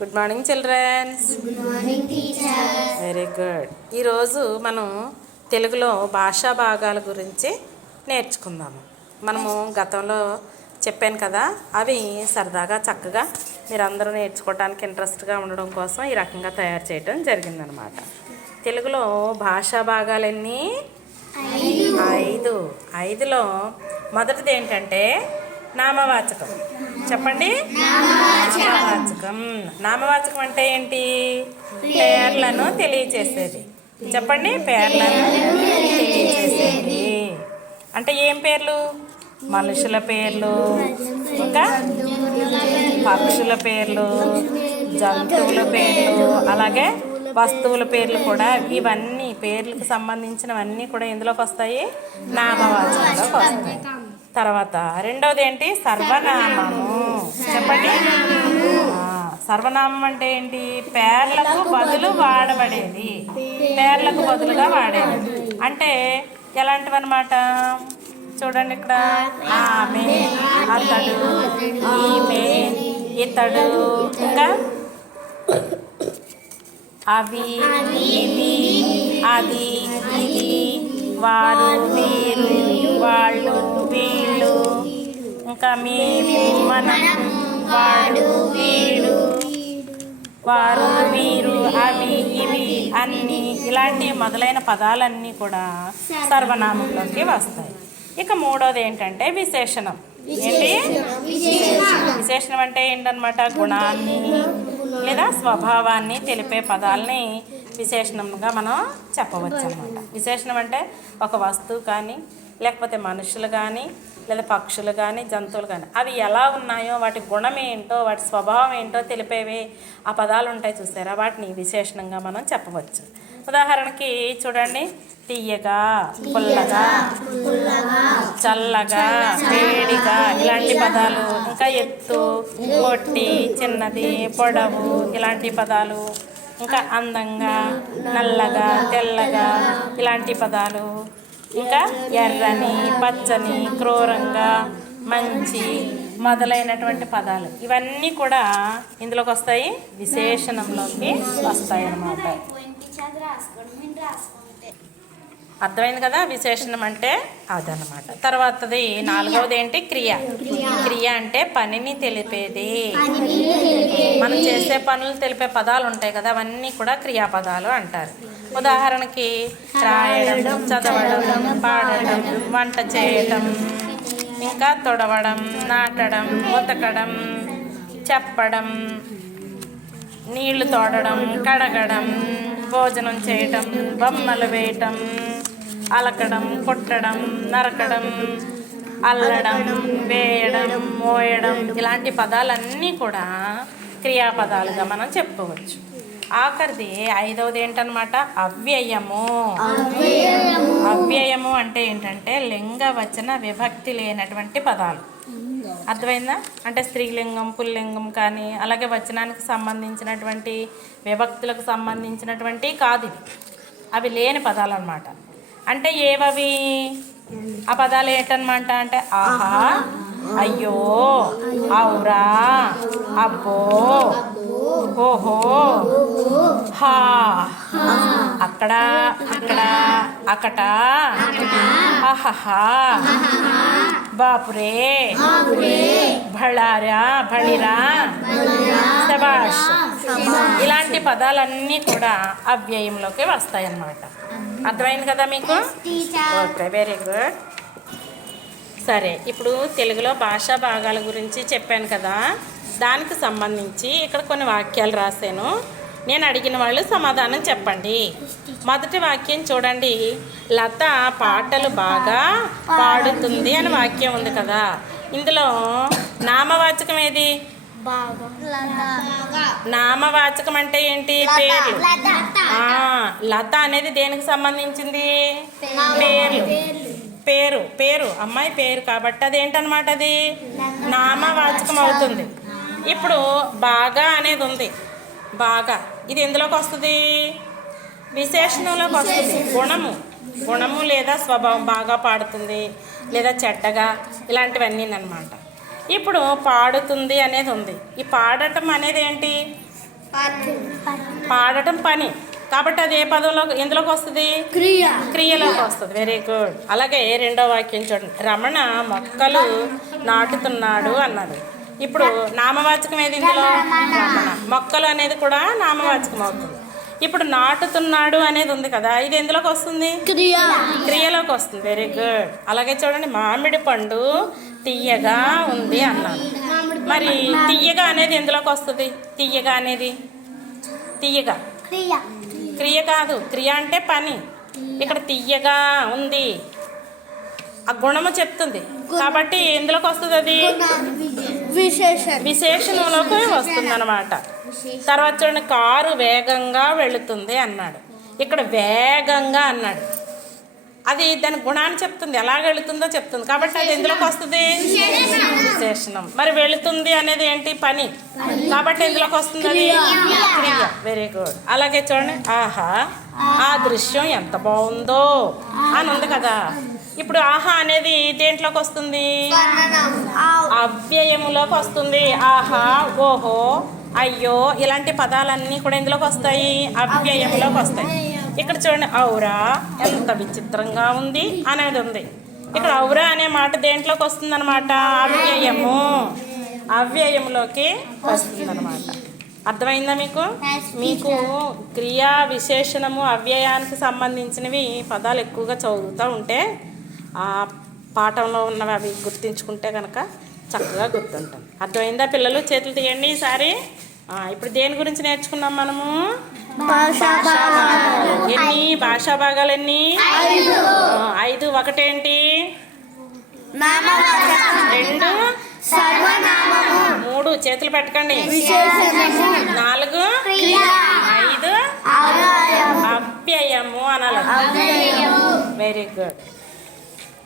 Good morning childrens very good ఈరోజు మనం తెలుగులో భాషా భాగాల గురించి నేర్చుకుందాము. మనము గతంలో చెప్పాను కదా అవి సరదాగా చక్కగా మీరందరూ నేర్చుకోవడానికి ఇంట్రెస్ట్గా ఉండడం కోసం ఈ రకంగా తయారు చేయడం జరిగిందనమాట. తెలుగులో భాషా భాగాలన్నీ ఐదు. ఐదులో మొదటిది ఏంటంటే నామవాచకం. చెప్పండి? నామవాచకం. నామవాచకం అంటే ఏంటి? పేర్లను తెలియచేసేది. చెప్పండి? పేర్లను తెలియచేసేది. అంటే ఏం పేర్లు? మనుషుల పేర్లు. ఇంకా? పక్షుల పేర్లు జంతువుల పేర్లు అలాగే వస్తువుల పేర్లు కూడా. ఇవన్నీ పేర్లకు సంబంధించినవన్నీ కూడా ఎందులోకి వస్తాయి? నామవాచకంలోకి వస్తాయి. తర్వాత రెండవది ఏంటి సర్వనామము. చెప్పండి. సర్వనామం అంటే ఏంటి? పేర్లకు బదులు వాడబడేది. పేర్లకు బదులుగా వాడేది. అంటే ఎలాంటివి అనమాట చూడండి ఇక్కడ. ఆమె అతడు ఈమె ఇతడు. ఇంకా? అవి ఇవి అది ఇది. వారు వీరు వాళ్ళు వీళ్ళు. ఇంకా మేము మనం వాడు వీడు. వారు వీరు అవి ఇవి అన్ని ఇలాంటి మొదలైన పదాలన్నీ కూడా సర్వనామంలోకి వస్తాయి. ఇక మూడోది ఏంటంటే విశేషణం. ఏంటి? విశేషణం. అంటే ఏంటనమాట గుణాన్ని లేదా స్వభావాన్ని తెలిపే పదాలని విశేషణంగా మనం చెప్పవచ్చు అనమాట విశేషణం అంటే ఒక వస్తువు కానీ లేకపోతే మనుషులు కానీ లేదా పక్షులు కానీ జంతువులు కానీ అవి ఎలా ఉన్నాయో వాటి గుణం ఏంటో వాటి స్వభావం ఏంటో తెలిపేవి ఆ పదాలు ఉంటాయి చూసారా? వాటిని విశేషణంగా మనం చెప్పవచ్చు. ఉదాహరణకి చూడండి తీయగా పుల్లగా చల్లగా వేడిగా ఇలాంటి పదాలు ఇంకా ఎత్తు పొట్టి చిన్నది పొడవు ఇలాంటి పదాలు ఇంకా అందంగా నల్లగా తెల్లగా ఇలాంటి పదాలు. ఇంకా ఎర్రని పచ్చని క్రూరంగా మంచి మొదలైనటువంటి పదాలు. ఇవన్నీ కూడా ఇందులోకి వస్తాయి విశేషణంలోకి వస్తాయి అన్నమాట అర్థమైంది కదా విశేషణం అంటే? అదనమాట తర్వాతది నాలుగవది ఏంటి క్రియ. క్రియ. అంటే పనిని తెలిపేది. మనం చేసే పనులు తెలిపే పదాలు ఉంటాయి కదా అవన్నీ కూడా క్రియాపదాలు అంటారు. ఉదాహరణకి రాయడం చదవడం పాడడం వంట చేయడం ఇంకా తొడవడం నాటడం ఉతకడం చెప్పడం నీళ్ళు తోడడం కడగడం భోజనం చేయటం బొమ్మలు వేయటం అలకడం కొట్టడం నరకడం అల్లడం వేయడం మోయడం ఇలాంటి పదాలన్నీ కూడా క్రియాపదాలుగా మనం చెప్పుకోవచ్చు. ఆఖరిది ఐదవది ఏంటనమాట అవ్యయము. అవ్యయము అంటే ఏంటంటే లింగ వచన విభక్తి లేనటువంటి పదాలు. అర్థమైందా? అంటే స్త్రీలింగం పుల్లింగం కానీ అలాగే వచనానికి సంబంధించినటువంటి విభక్తులకు సంబంధించినటువంటి కాదు ఇవి. అవి లేని పదాలు అనమాట అంటే ఏవవి? ఆ పదాలు ఏంటనమాట అంటే ఆహా అయ్యో అవురా అబ్బో ఓహో హా అక్కడ అక్కడ అకట ఆహా బాపురే భళారా భళిరా శబాష్ ఇలాంటి పదాలన్నీ కూడా అవ్యయంలోకి వస్తాయన్నమాట. అర్థమైంది కదా మీకు? ఓకే వెరీ గుడ్ సరే ఇప్పుడు తెలుగులో భాషా భాగాల గురించి చెప్పాను కదా. దానికి సంబంధించి ఇక్కడ కొన్ని వాక్యాలు రాశాను. నేను అడిగిన వాళ్ళు సమాధానం చెప్పండి. మొదటి వాక్యం చూడండి. లత పాటలు బాగా పాడుతుంది అని వాక్యం ఉంది కదా. ఇందులో నామవాచకం ఏది? నామవాచకం అంటే ఏంటి? పేర్లు. లత. అనేది దేనికి సంబంధించింది? పేర్లు. పేరు. పేరు. అమ్మాయి పేరు కాబట్టి అది? ఏంటనమాట అది నామవాచకం అవుతుంది. ఇప్పుడు బాగా అనేది ఉంది. బాగా. ఇది ఎందులోకి వస్తుంది? విశేషణంలోకి వస్తుంది. గుణము. గుణము లేదా స్వభావం బాగా పాడుతుంది లేదా చెడ్డగా ఇలాంటివన్నీ అన్నమాట ఇప్పుడు పాడుతుంది అనేది ఉంది. ఈ పాడటం అనేది ఏంటి? పాడటం పని. కాబట్టి అది ఏ పదంలో ఎందులోకి వస్తుంది? క్రియ. క్రియలోకి వస్తుంది. వెరీ గుడ్ అలాగే రెండో వాక్యం చూడండి. రమణ మొక్కలు నాటుతున్నాడు అన్నాడు. ఇప్పుడు నామవాచకం ఏది ఇందులో? రమణ. మొక్కలు అనేది కూడా నామవాచకం అవుతుంది. ఇప్పుడు నాటుతున్నాడు అనేది ఉంది కదా ఇది ఎందులోకి వస్తుంది? క్రియ. క్రియలోకి వస్తుంది. వెరీ గుడ్ అలాగే చూడండి మామిడి పండు తీయగా ఉంది అన్నాను. మరి తీయగా అనేది ఎందులోకి వస్తుంది? తీయగా అనేది? తీయగా. క్రియ. క్రియ కాదు క్రియ అంటే పని. ఇక్కడ తీయగా ఉంది. ఆ గుణము చెప్తుంది. కాబట్టి ఎందులోకి వస్తుంది అది? విశేషణ విశేషణంలోకి వస్తుంది అనమాట తర్వాత చూడండి కారు వేగంగా వెళుతుంది అన్నాడు. ఇక్కడ వేగంగా అన్నాడు. అది దాని గుణాన్ని చెప్తుంది ఎలా వెళుతుందో చెప్తుంది. కాబట్టి అది ఎందులోకి వస్తుంది? విశేషణం. మరి వెళుతుంది అనేది ఏంటి? పని. కాబట్టి ఎందులోకి వస్తుంది అది? క్రియ. వెరీ గుడ్ అలాగే చూడండి ఆహా ఆ దృశ్యం ఎంత బాగుందో. అని ఉంది కదా. ఇప్పుడు ఆహా అనేది దేంట్లోకి వస్తుంది? అవ్యయములోకి వస్తుంది. ఆహా ఓహో అయ్యో ఇలాంటి పదాలన్నీ కూడా ఇందులోకి వస్తాయి? అవ్యయంలోకి వస్తాయి. ఇక్కడ చూడండి ఔరా ఎంత విచిత్రంగా ఉంది అనేది ఉంది. ఇక్కడ ఔరా అనే మాట దేంట్లోకి వస్తుంది అనమాట అవ్యయము. అవ్యయంలోకి వస్తుంది అనమాట అర్థమైందా మీకు? మీకు క్రియా విశేషణము అవ్యయానికి సంబంధించినవి పదాలు ఎక్కువగా చదువుతూ ఉంటే ఆ పాఠంలో ఉన్నవి అవి గుర్తించుకుంటే కనుక చక్కగా గుర్తుంటాం అర్థమైందా పిల్లలు? చేతులు తీయండి ఈసారి. ఇప్పుడు దేని గురించి నేర్చుకున్నాం మనము? భాషా ఎన్ని? భాషా భాగాలు ఎన్ని? ఐదు. ఒకటేంటి? రెండు. మూడు. చేతులు పెట్టకండి. నాలుగు. ఐదు. అవ్యయము అనాలి. Very good.